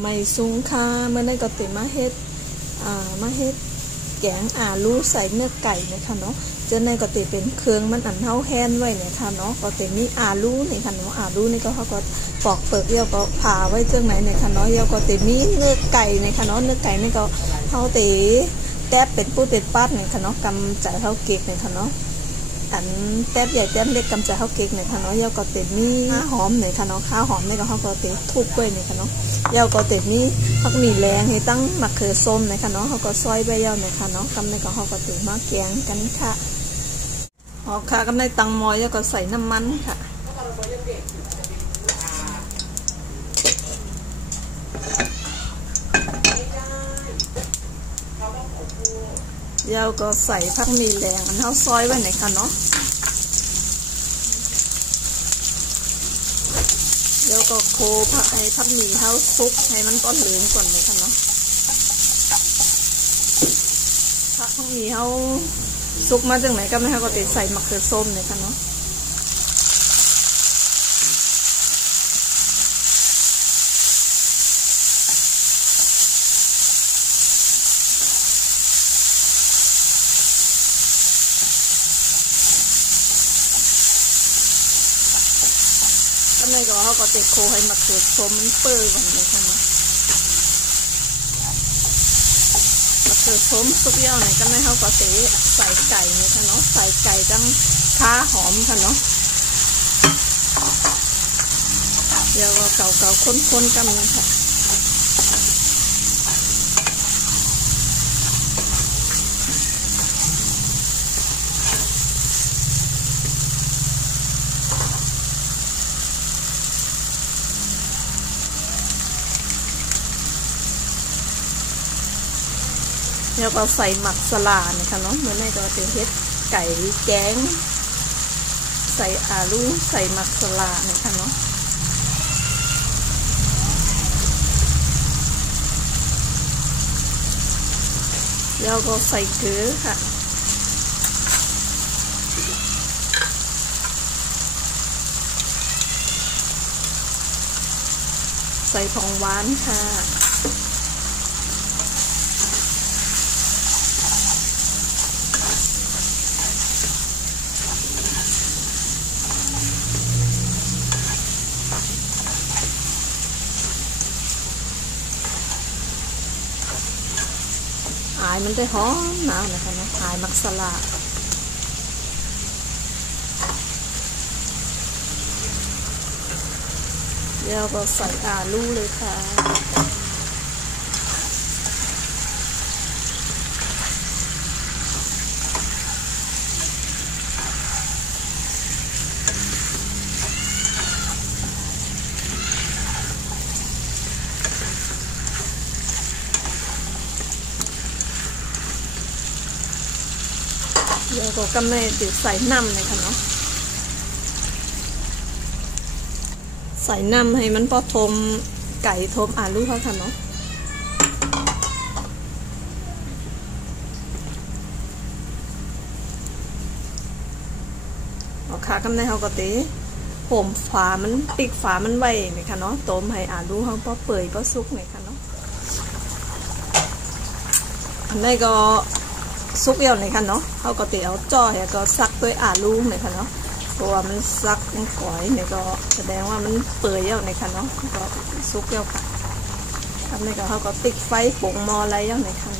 ไม่ซุ้งค่ะเมื่อได้ก็ติมาเฮ็ดแกงลูใส่เนื้อไก่นะคะเนาะเจ้าในก็ติเป็นเครื่องมันอันเท่าแห้นไว้เนี่ยค่ะเนาะก็ติมีลูนี่ค่ะเนาะลูนี่ก็เขาก็ปอกเปลือกเยี่ยวก็ผ่าไว้เจ้าไหนเนี่ยค่ะเนาะเยี่ยวก็ติมีเนื้อไก่เนี่ยค่ะเนาะเนื้อไก่นี่ก็เขาติแทบเป็นปูเป็นปัดเนี่ยค่ะเนาะกำจ่ายเขาเก็กเนี่ยค่ะเนาะอันแทบใหญ่แทบเล็กกำจ่ายเขาเก็กเนี่ยค่ะเนาะเยี่ยวก็ติมีข้าวหอมเนี่ยค่ะเนาะข้าวหอมนี่ก็เขาก็ติทุบไว้เนี่ยค่ะเนาะเยี่ยวก็ติมีผักหมี่แรงให้ตั้งมะเขือส้มเนี่ยค่ะเนาะเขาก็ซอยใบเยี่ยวเนี่ยค่ะเนาะกำนี่ก็เขาก็ติมาแกงกันค่ะอ๋อค่ะกำในตังมอยแล้วก็ใส่น้ำมันค่ะแล้วก็ใส่ผักหมี่แดงอันเท่าซอยไว้ไหนค่ะเนาะแล้วก็โคผักหมี่เท่าซุกให้มันต้นเหลืองก่อนเลยค่ะเนาะผักหมี่เท่าซุกมาจากไหนก็ไม่ให้ก็ติดใส่มะเขือส้มเลยค่ะเนาะก็ไม่ก็เขาก็ติดโคให้มะเขือส้มมันเปื่อยก่อนเลยค่ะเนาะมะเขือส้มซุปเยี่ยวเนี่ยก็ไม่เขาก็ติดใส่ไก่เนี่ยค่ะเนาะใส่ไก่ตั้งขาหอมค่ะเนาะเดี๋ยวก็เก่าค้นๆกันเลยค่ะแล้วก็ใส่หมักสลาเนี่ยค่ะเนาะเมื่อไหร่ก็จะเฮ็ดไก่แกงใส่ลูใส่หมักสลาเนี่ยค่ะเนาะแล้วก็ใส่เกลือค่ะใส่ผงหวานค่ะมันได้หอมนะนะคะนะมักสลาแล้วก็ใส่ลูเลยค่ะแล้วก็กำลังติดใส่น้ำเลยค่ะเนาะใส่น้ำให้มันพอทมไก่ทมลูกเขาค่ะเนาะเอาขากำลังเขาก็ตีผมฝามันปิกฝามันไว้เลยค่ะเนาะต้มให้ลูกเขาพอเปื่อยพอสุกเลยค่ะเนาะอันนี้ก็ซุกเยี่ยวเลยค่ะเนาะเขาก็ตีเอาจ่อยก็ซักด้วยลูกเลยค่ะเนาะตัวมันซักมันก่อยเนี่ยก็แสดงว่ามันเปื่อยเยี่ยวเลยค่ะเนาะก็ซุกเยี่ยวค่ะทำในก็เขาก็ติดไฟปงมออะไรเยี่ยวเลยค่ะ